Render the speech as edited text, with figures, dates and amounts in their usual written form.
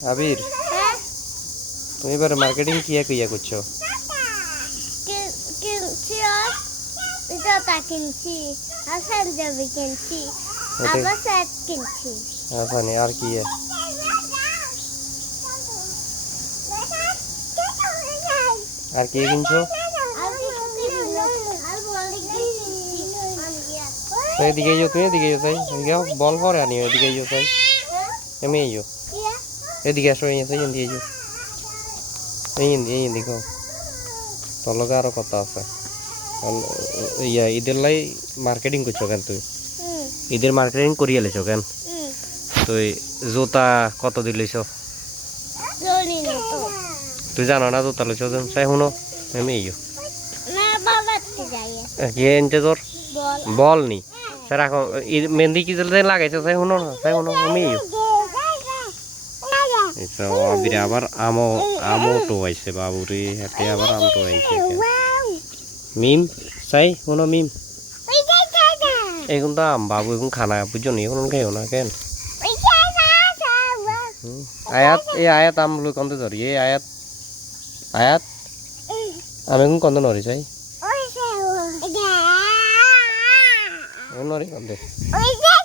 আবির তুমি এবারে মার্কেটিং কিয়া করছো? কিনছি আর জুতা কিনছি আর স্যান্ডেল কিনছি আবার শার্ট কিনছি। আচ্ছা নি আর কি আর কি কিনছো? এদিকে যাও, তুমি এদিকে যাও, তাই এদিকে বল পরে আনিও, এদিকে যাও, তাই আমি যাও, এদিকে আসো, এই এদিকে যাও, এই এদিকে তোর লগে আরো কথা আছে। ইয়া ঈদের লাই মার্কেটিং করছো কেন তুই? ঈদের মার্কেটিং করিয়ে লেছো কেন তুই? জুতা কত দিলিছ তুই জানো না? জুতা লেছো চাই শুনো আমি কি এনতে তোর বল নি স্যার এখন মেহেন্দি কি লাগাইছো চাই শুনো না, চাই শুনো আমি আবির আবার আমও টোয়াইছে বাবুরে, হাতে আবার আম টোয়াইছে মিম চাই শুনো মিম এখন তো আম বাবু এখন খানা বুঝছো নি, এখন খাইও না কেন? আয়াত এই আয়াত আম লই কন্দে ধরি, এই আয়াত আয়াত আমি এখন কন্দে নরি চাই নরি কন্দে